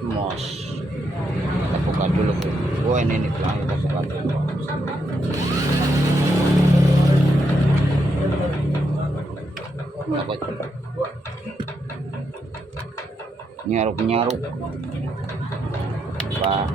mos. Kita buka dulu. Oh ini nih pelang, kita buka dulu. Takut nyaruk Pak.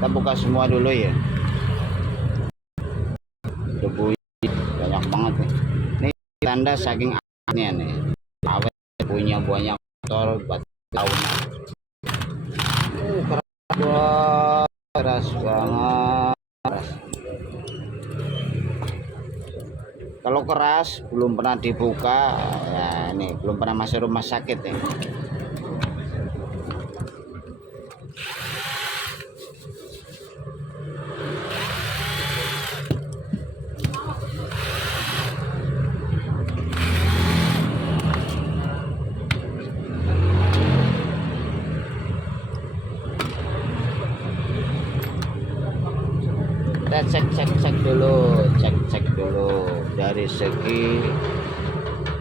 Kita buka semua dulu ya. Debu banyak banget nih. Ini tanda saking awetnya nih. Awet punya banyak motor buat tahunan. Keras banget. Kalau keras belum pernah dibuka ya, ini belum pernah masuk rumah sakit nih. Kita cek dulu dari segi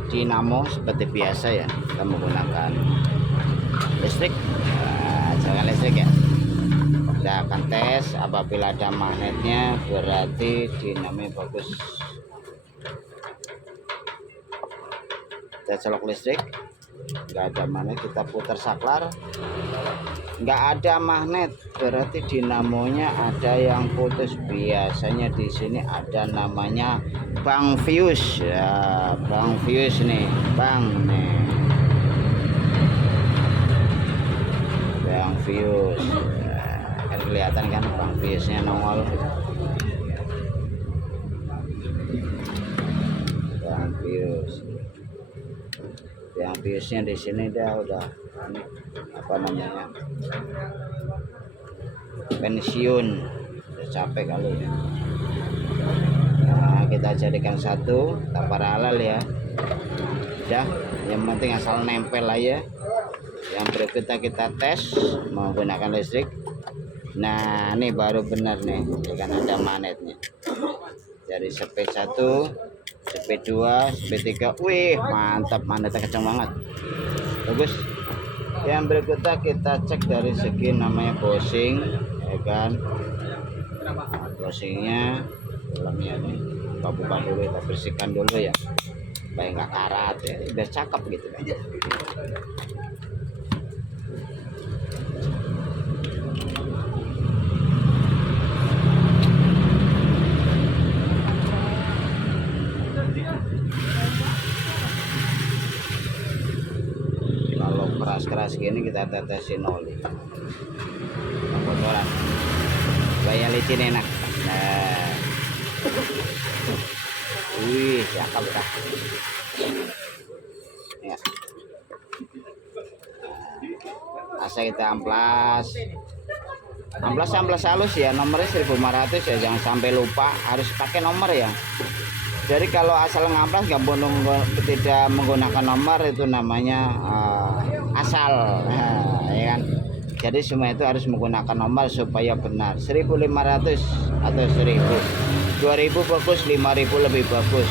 dinamo seperti biasa ya, kita menggunakan listrik. Jangan listrik ya. Kita akan tes, apabila ada magnetnya berarti dinamo bagus. Kita colok listrik, nggak ada magnet, kita putar saklar, nggak ada magnet berarti dinamonya ada yang putus. Biasanya di sini ada namanya bang fuse ya, bang fuse nih, bang fuse ya, kan kelihatan kan bang fuse nya nongol. Bang fuse, yang biusnya di sini udah apa namanya, pensiun, udah capek kali ya. Nah, kita jadikan satu, tak paralel ya. Udah, yang penting asal nempel aja. Yang berikutnya kita tes menggunakan listrik. Nah, ini baru benar nih, kan ada magnetnya. Dari SP1, SP2, SP3, wih mantap, magnetnya kencang banget, bagus. Yang berikutnya kita cek dari segi namanya bushing ya kan. Bushingnya dalamnya nih, kita buka dulu, kita bersihkan dulu ya supaya nggak karat ya, biar cakep gitu kan. Keras gini kita tetesin oli kotoran supaya licin enak. Nah, wih cakep dah ya. Asal kita amplas halus ya, nomornya 1500 ya, jangan sampai lupa, harus pakai nomor ya. Jadi kalau asal ngamplas tidak menggunakan nomor itu namanya asal, nah, ya kan. Jadi semua itu harus menggunakan nomor supaya benar. 1500 atau 1000, 2000 bagus, 5000 lebih bagus.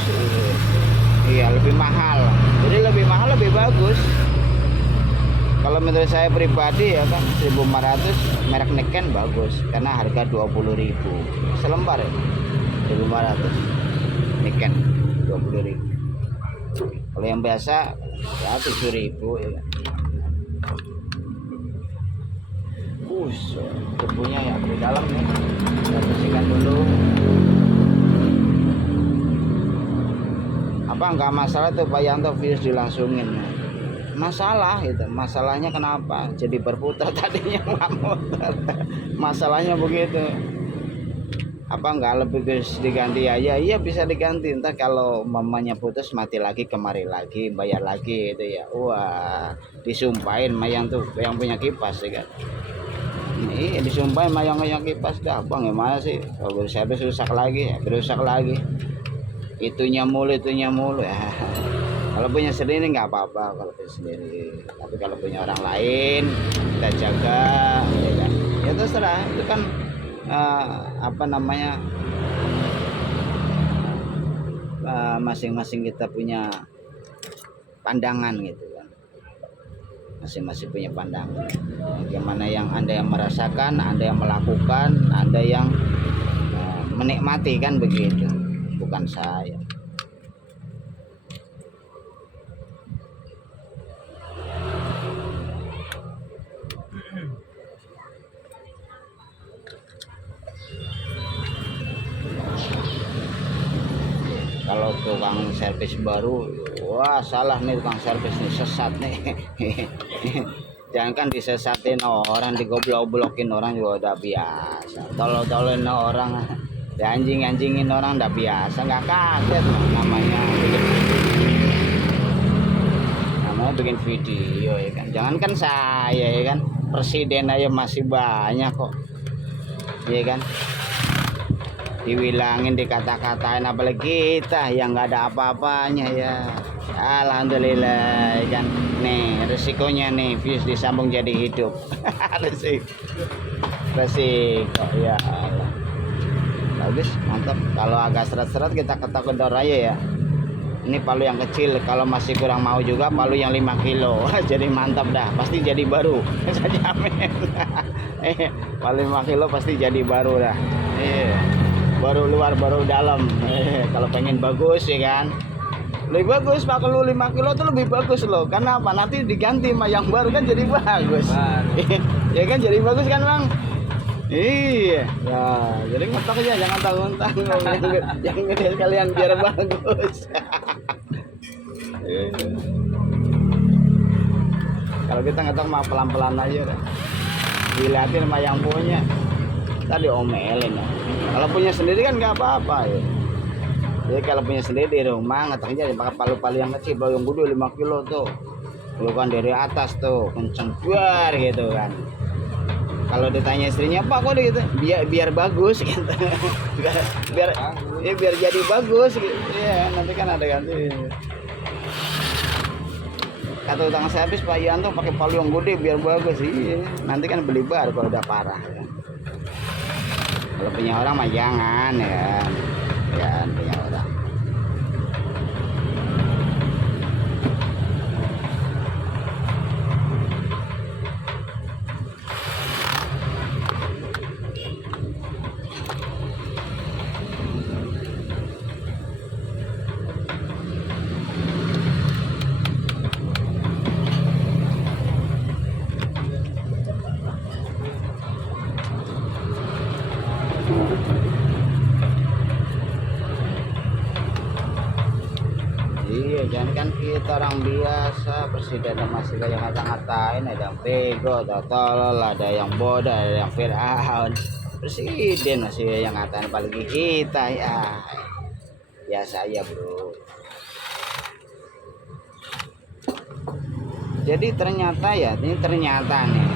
Iya, lebih mahal. Jadi lebih mahal lebih bagus. Kalau menurut saya pribadi ya kan, 1500 merek Niken bagus karena harga 20.000 selembar ya. 1500 Niken 20.000. Kalau yang biasa ya 7.000 ya. Debunya ya di dalam nih, kita bersihkan dulu. Apa nggak masalah tuh Pak Yanto virus dilangsungin? Masalah itu, masalahnya kenapa jadi berputar tadinya nggak muter. Masalahnya begitu. apa nggak lebih diganti aja? Iya bisa diganti, entah kalau mamanya putus mati lagi kemari lagi bayar lagi itu ya. Wah disumpahin mayang tuh yang punya kipas ya kan. Ini disumpahin mayang yang kipas dah bang, gimana sih kalau servis rusak lagi rusak lagi, itunya mulu ya. Kalau punya sendiri nggak apa-apa kalau punya sendiri, tapi kalau punya orang lain kita jaga ya kan, ya terserah itu kan apa namanya, masing-masing kita punya pandangan gitu kan, masing-masing punya pandangan. Bagaimana yang Anda yang merasakan, Anda yang melakukan, Anda yang menikmati kan begitu, bukan saya. Kalau tukang servis baru, wah salah nih tukang servis nih, sesat nih. Jangan kan disesatin orang, digoblok-goblokin orang juga udah biasa. Tolol-tololin orang, dianjing-anjingin orang udah biasa, nggak kaget namanya. Namanya bikin video ya kan. Jangan kan saya ya kan, presiden aja masih banyak kok, ya kan. Dibilangin, dikata-katain, apalagi kita yang nggak ada apa-apanya ya. Alhamdulillah kan, nih resikonya nih views disambung jadi hidup. resiko ya Allah. Bagus, mantap. Kalau agak seret-seret kita ketok kendor aja ya. Ini palu yang kecil, kalau masih kurang mau juga palu yang 5 kilo. Jadi mantap dah, pasti jadi baru. Saya jamin. Palu 5 kilo pasti jadi baru dah. Baru luar baru dalam. Kalau pengen bagus ya kan, lebih bagus Pak, kalau 5 kilo tuh lebih bagus loh. Karena apa, nanti diganti sama yang baru kan jadi bagus. Ya kan jadi bagus kan Bang. Iya ya, jadi ngetok aja, jangan tanggung-tang. Yang gede sekalian biar bagus. Kalau kita ngetok mah pelan-pelan aja dah. Dilihatin sama yang punya, tadi omelin ya. Kalau punya sendiri kan nggak apa-apa ya. Jadi kalau punya sendiri di rumah ngetoknya pakai palu-palu yang kecil, palu yang gede 5 kilo tuh. Bukan dari atas tuh, kenceng buar gitu kan. Kalau ditanya istrinya, "Pak kok gitu?" Biar bagus gitu. biar jadi bagus gitu. Iya, nanti kan ada ganti. Kata utang servis Pak Yanto pakai palu yang gede biar bagus. Iya, nanti kan beli baru kalau udah parah ya. Kalau punya orang mah jangan ya, jangan punya orang. Iya, jangan kan kita orang biasa, presiden masih kayak ngata-ngatain, ada yang bego, ada tolol, ada yang bodoh, ada yang Fir'aun. Presiden masih yang ngatain, apalagi kita ya. Biasa aja bro. Jadi ternyata ya, ini ternyata nih,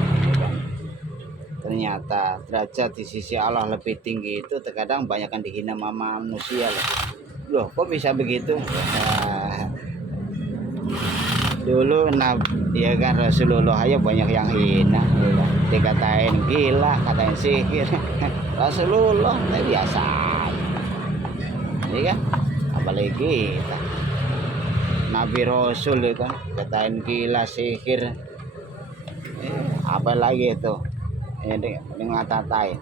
ternyata derajat di sisi Allah lebih tinggi itu terkadang banyak yang dihina sama manusia loh. Loh kok bisa begitu? Dulu ya kan Rasulullah aja banyak yang hina ya kan? Dikatain gila, katain sihir. Rasulullah biasa ya kan, apalagi kita Nabi Rasul ya kan, katain gila, sihir, apa lagi itu dengan ngatain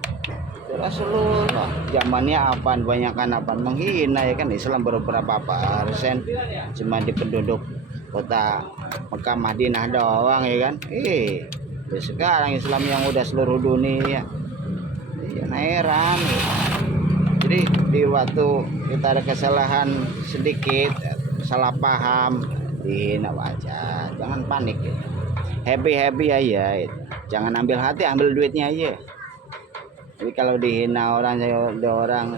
Rasulullah. Zamannya apaan, banyakan apaan, menghina ya kan. Islam beberapa persen cuma di penduduk kota Mekah Madinah doang ya kan. Sekarang Islam yang udah seluruh dunia ya, heran. Jadi di waktu kita ada kesalahan sedikit, salah paham, dihina wajar. Jangan panik ya. Happy aja, jangan ambil hati, ambil duitnya aja. Jadi kalau dihina orang,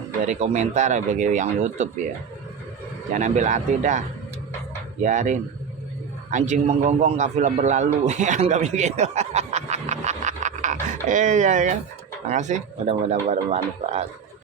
dari komentar bagi yang YouTube ya, jangan ambil hati dah, biarin. Anjing menggonggong kafilah berlalu. Anggapnya gitu. Ya kan. Makasih, mudah-mudahan bermanfaat.